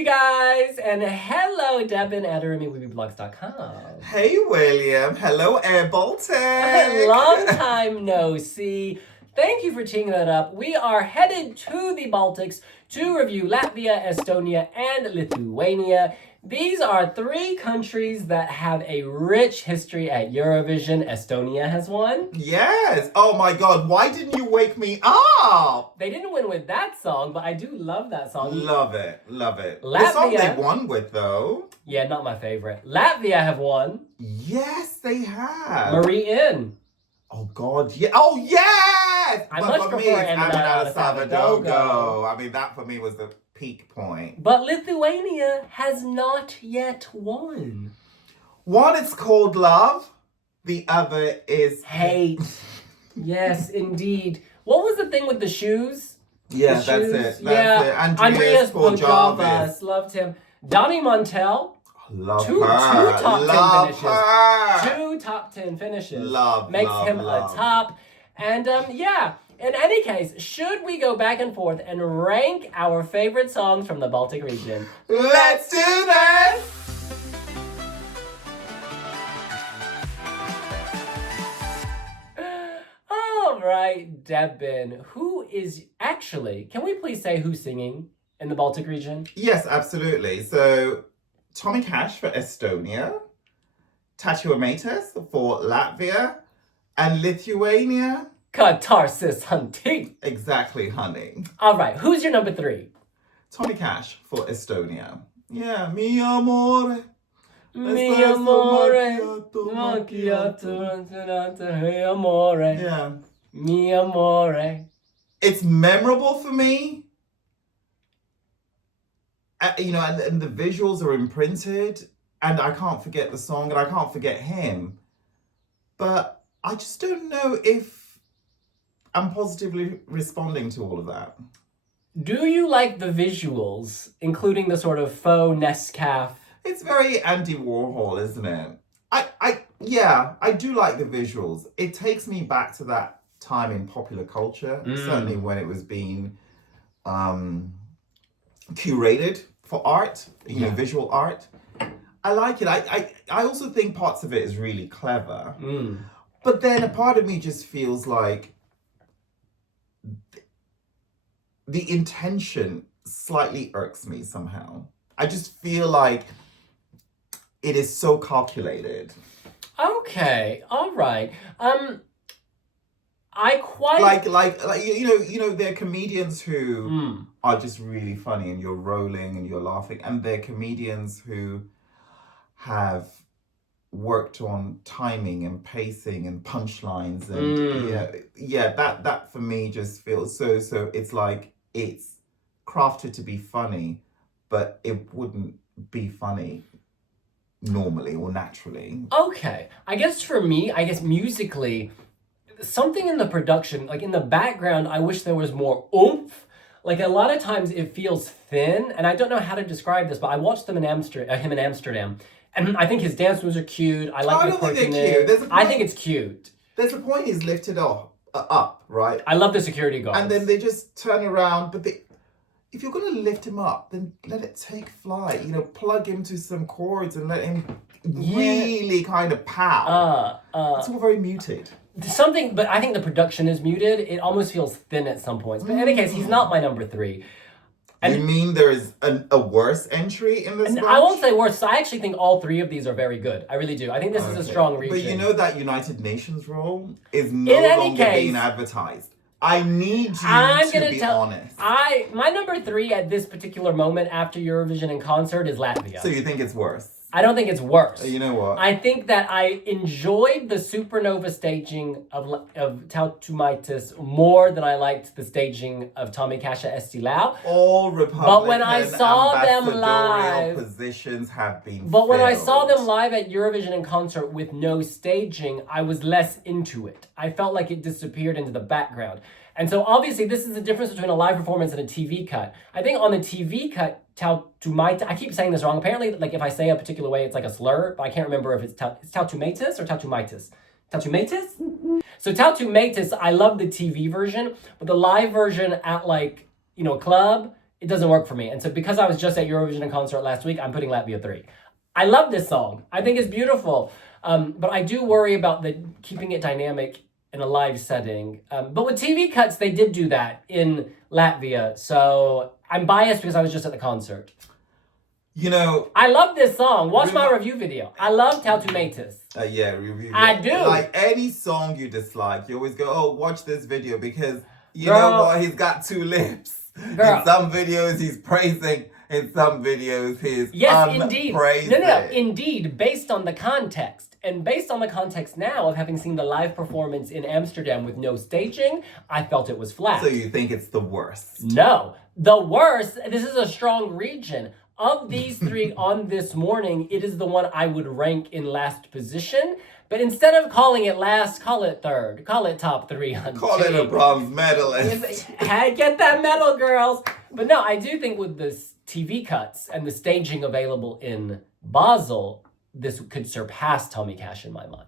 you guys, and hello, Deban at wiwibloggs.com. Hey, William. Hello, Air Baltic. Long time no see. Thank you for teeing that up. We are headed to the Baltics to review Latvia, Estonia, and Lithuania. These are three countries that have a rich history at Eurovision. Estonia has won. Yes. Oh my God. Why didn't you wake me up? They didn't win with that song, but I do love that song. Love it. Love it. Latvia, the song they won with, though. Yeah, not my favorite. Latvia have won. Yes, they have. Marie In. Oh God. Yeah. Oh yes. I but much for prefer me, Aminata Savadogo. I mean, that for me was the peak point. But Lithuania has not yet won. One is called love. The other is hate. Yes, indeed. What was the thing with the shoes? Yeah, the that's shoes? it. Yeah, Andreas Bojavas. Loved him. Donnie Montel. Love two her. top love 10 finishes. Her. 2 top 10 finishes. Makes him a top. And yeah, in any case, should we go back and forth and rank our favorite songs from the Baltic region? Let's do this! All right, Deban, who is actually, can we please say who's singing in the Baltic region? Yes, absolutely. So, Tommy Cash for Estonia, Tautumeitas for Latvia, and Lithuania. Katarsis hunting. Exactly, honey. All right, who's your number 3? Tommy Cash for Estonia. Yeah, mi amore. Mi amore, macchiato, hey amore. Yeah. Mi amore. It's memorable for me. And the visuals are imprinted, and I can't forget the song, and I can't forget him. But I just don't know if I'm positively responding to all of that. Do you like the visuals, including the sort of faux Nescaf? It's very Andy Warhol, isn't it? I do like the visuals. It takes me back to that time in popular culture, certainly when it was being curated for art, visual art. I like it. I also think parts of it is really clever. But then a part of me just feels like the intention slightly irks me somehow. I just feel like it is so calculated. Okay, all right. I quite like there are comedians who are just really funny, and you're rolling and you're laughing, and there are comedians who have worked on timing and pacing and punchlines, and that for me just feels so it's like it's crafted to be funny, but it wouldn't be funny normally or naturally. Okay, I guess for me, musically, something in the production, like in the background, I wish there was more oomph. Like a lot of times it feels thin, and I don't know how to describe this, but I watched them him in Amsterdam, and I think his dance moves are cute. I like the quirkiness. I think it's cute. There's a point he's lifted up, right? I love the security guards. And then they just turn around, but if you're going to lift him up, then let it take flight. Plug him to some chords and let him really kind of pow. It's all very muted. But I think the production is muted. It almost feels thin at some points. But in any case, he's not my number 3. And you mean there is a worse entry in this bunch? I won't say worse. I actually think all 3 of these are very good. I really do. I think this is a strong region. But you know that United Nations role is no longer being advertised. I need you to be honest. My number 3 at this particular moment after Eurovision in concert is Latvia. So you think it's worse? I don't think it's worse. You know what? I think that I enjoyed the supernova staging of Tautumeitas more than I liked the staging of Tommy Cash at Estilao. All Republican but when I saw them live, positions have been But when I saw them live at Eurovision in concert with no staging, I was less into it. I felt like it disappeared into the background. And so obviously this is the difference between a live performance and a TV cut. I think on the TV cut, Tautumeitas, I keep saying this wrong. Apparently, like if I say a particular way, it's like a slur, but I can't remember if it's Tautumeitas or Tautumeitas. Tautumeitas? So Tautumeitas, I love the TV version, but the live version at a club it doesn't work for me. And so because I was just at Eurovision in concert last week, I'm putting Latvia 3. I love this song. I think it's beautiful. But I do worry about the keeping it dynamic in a live setting. But with TV cuts, they did do that in Latvia. So I'm biased because I was just at the concert. I love this song. Watch my review video. I love Tautumeitas. Review. I do. Like any song you dislike, you always go, oh, watch this video because know what? He's got two lips. Girl. In some videos he's praising, in some videos he's indeed. Praising. No, indeed, based on the context. And based on the context now of having seen the live performance in Amsterdam with no staging, I felt it was flat. So you think it's the worst? No. The worst, this is a strong region. Of these three on this morning, it is the one I would rank in last position. But instead of calling it last, call it third. Call it top 3 on Call it a bronze medalist. Get that medal, girls. But no, I do think with the TV cuts and the staging available in Basel, this could surpass Tommy Cash in my mind.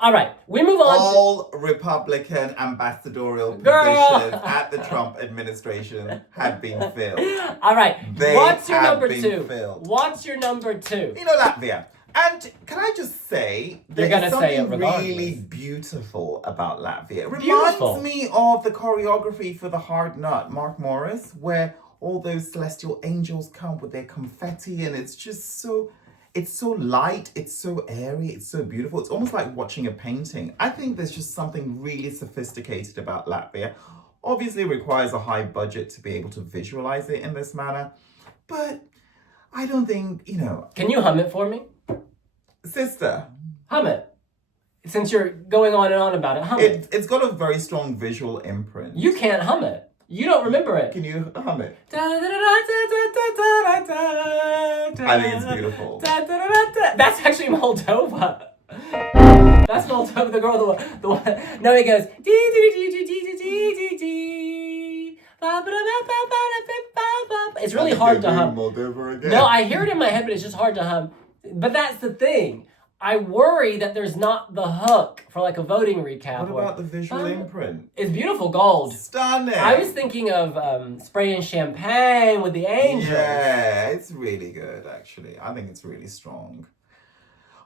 All right, we move on. All Republican ambassadorial positions at the Trump administration had been filled. All right, what's your number 2? Filled. What's your number 2? Latvia. And can I just say, there's something really beautiful about Latvia. It reminds me of the choreography for the Hard Nut, Mark Morris, where all those celestial angels come with their confetti, and it's just so... It's so light, it's so airy, it's so beautiful. It's almost like watching a painting. I think there's just something really sophisticated about Latvia. Obviously, it requires a high budget to be able to visualize it in this manner. But I don't think, Can you hum it for me? Sister. Hum it. Since you're going on and on about it, hum it. It's got a very strong visual imprint. You can't hum it. You don't remember it. Can you hum it? I think it's beautiful. That's actually Moldova. That's Moldova, the girl, the one. No, he goes. It's really hard to hum. No, I hear it in my head, but it's just hard to hum. But that's the thing. I worry that there's not the hook for like a voting recap. What about the visual imprint? It's beautiful gold. Stunning. I was thinking of spraying champagne with the angels. Yeah, it's really good, actually. I think it's really strong.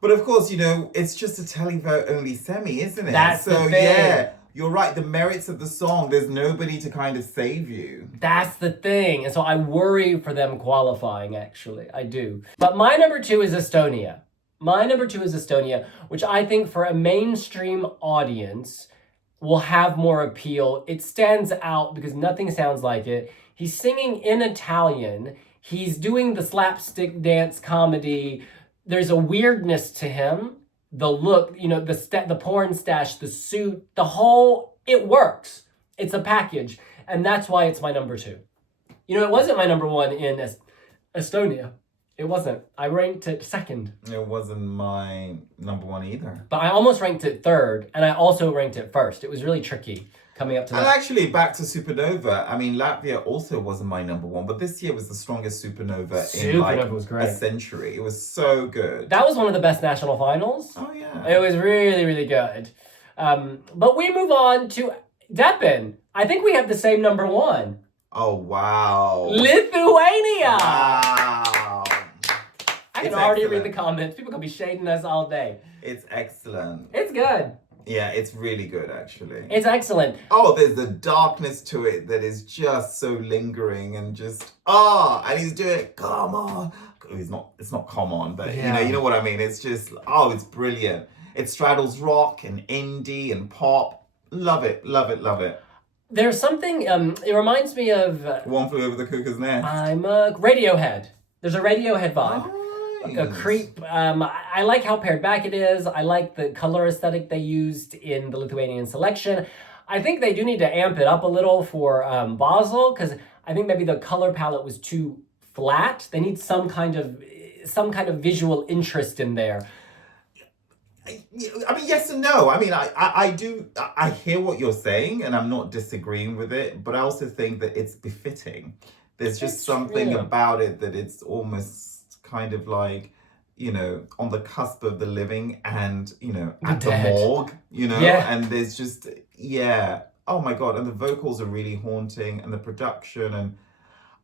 But of course, it's just a televote only semi, isn't it? That's the thing. Yeah, you're right. The merits of the song, there's nobody to kind of save you. That's the thing. And so I worry for them qualifying, actually. I do. But my number 2 is Estonia. Which I think for a mainstream audience will have more appeal. It stands out because nothing sounds like it. He's singing in Italian. He's doing the slapstick dance comedy. There's a weirdness to him. The look, the porn stash, the suit, it works. It's a package. And that's why it's my number 2. It wasn't my number 1 in Estonia. It wasn't. I ranked it second. It wasn't my number 1 either. But I almost ranked it third, and I also ranked it first. It was really tricky coming up to that. And actually, back to Supernova, Latvia also wasn't my number 1, but this year was the strongest Supernova in was great. A century. It was so good. That was one of the best national finals. Oh, yeah. It was really, really good. But we move on to Deban. I think we have the same number 1. Oh, wow. Lithuania! Wow. I can already read the comments. People can be shading us all day. It's excellent. It's good. Yeah, it's really good, actually. It's excellent. Oh, there's the darkness to it that is just so lingering and just, and he's doing it, come on. It's not come on, but you know what I mean? It's just, it's brilliant. It straddles rock and indie and pop. Love it, love it, love it. There's something, it reminds me of... One Flew Over the Cuckoo's Nest. I'm a Radiohead. There's a Radiohead vibe. A creep. I like how pared back it is. I like the color aesthetic they used in the Lithuanian selection. I think they do need to amp it up a little for Basel, because I think maybe the color palette was too flat. They need some kind of visual interest in there. Yes and no. I hear what you're saying, and I'm not disagreeing with it, but I also think that it's befitting. There's just something about it that it's almost kind of like, on the cusp of the living and, at the morgue, and there's just, oh my God. And the vocals are really haunting and the production, and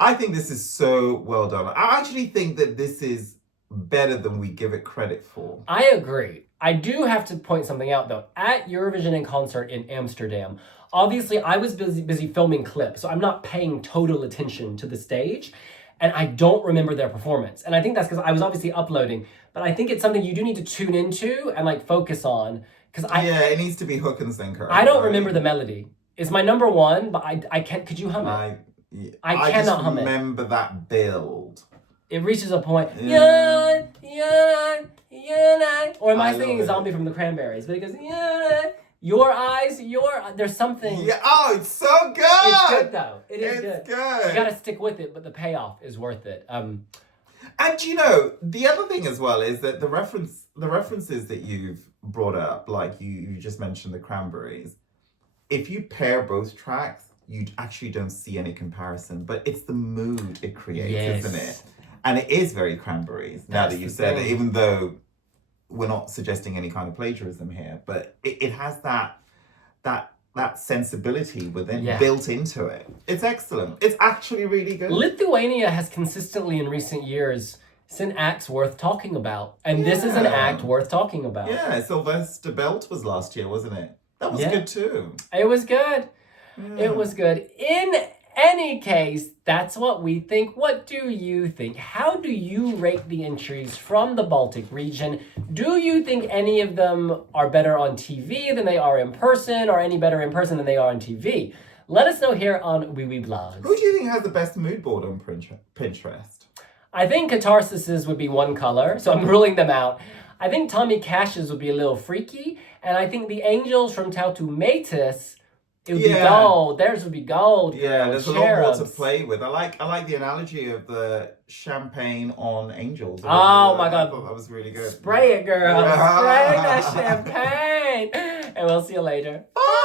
I think this is so well done. I actually think that this is better than we give it credit for. I agree. I do have to point something out though. At Eurovision in concert in Amsterdam, obviously I was busy filming clips, so I'm not paying total attention to the stage, and I don't remember their performance. And I think that's because I was obviously uploading, but I think it's something you do need to tune into and like focus on. Yeah, it needs to be hook and sinker. I don't remember the melody. It's my number one, but I can't. Could you hum it? I cannot hum it. I just remember that build. It reaches a point. Yeah. Or am I singing Zombie from the Cranberries? But it goes, your eyes, there's something. Yeah. Oh, it's so good. It's good though. It's good. You gotta stick with it, but the payoff is worth it. And you know, the other thing as well is that the references that you've brought up, like you just mentioned the Cranberries, if you pair both tracks, you actually don't see any comparison, but it's the mood it creates, isn't it? And it is very Cranberries, now that you said it, even though we're not suggesting any kind of plagiarism here, but it has that sensibility built into it. It's excellent. It's actually really good. Lithuania has consistently in recent years sent acts worth talking about, and this is an act worth talking about. Yeah, Sylvester Belt was last year, wasn't it? That was good too. It was good. Yeah. It was good. In any case, that's what we think. What do you think? How do you rate the entries from the Baltic region? Do you think any of them are better on TV than they are in person, or any better in person than they are on TV? Let us know here on wiwibloggs. Who do you think has the best mood board on Pinterest? I think Katarsis would be one color, so I'm ruling them out. I think Tommy Cash's would be a little freaky, and I think the angels from Tautumeitas, it would be gold. Theirs would be gold. Yeah, there's a lot more to play with. I like the analogy of the champagne on angels. Oh my God. I thought that was really good. Spray it, girl. Spray that champagne. And we'll see you later. Bye.